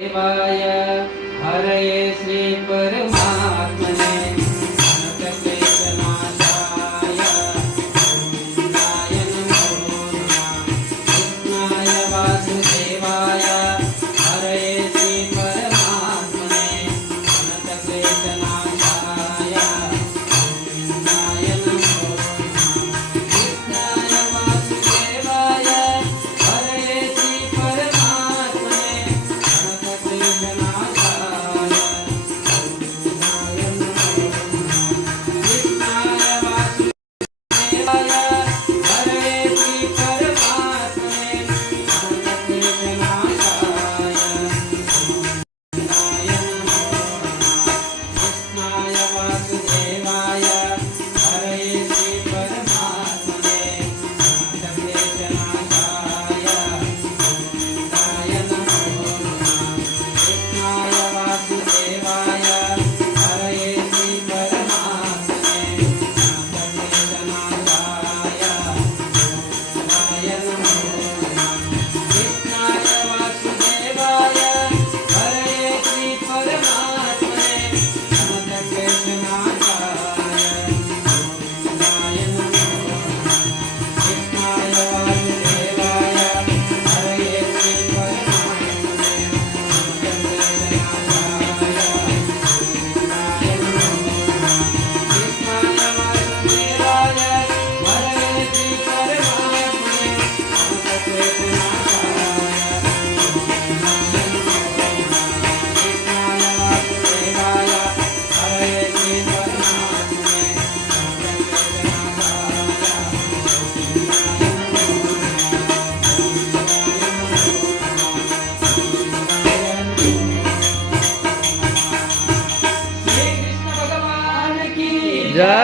देवाय हरये श्री परमात्मने अनन्तक्लेशनाशाय गोविन्दाय नमो नमः। कृष्णाय वासुदेवाय हरये श्री परमात्मने अनन्तक्लेशनाशाय गोविन्दाय नमो नमः। कृष्णाय वासुदेवाय हरये श्री परमात्मने जय।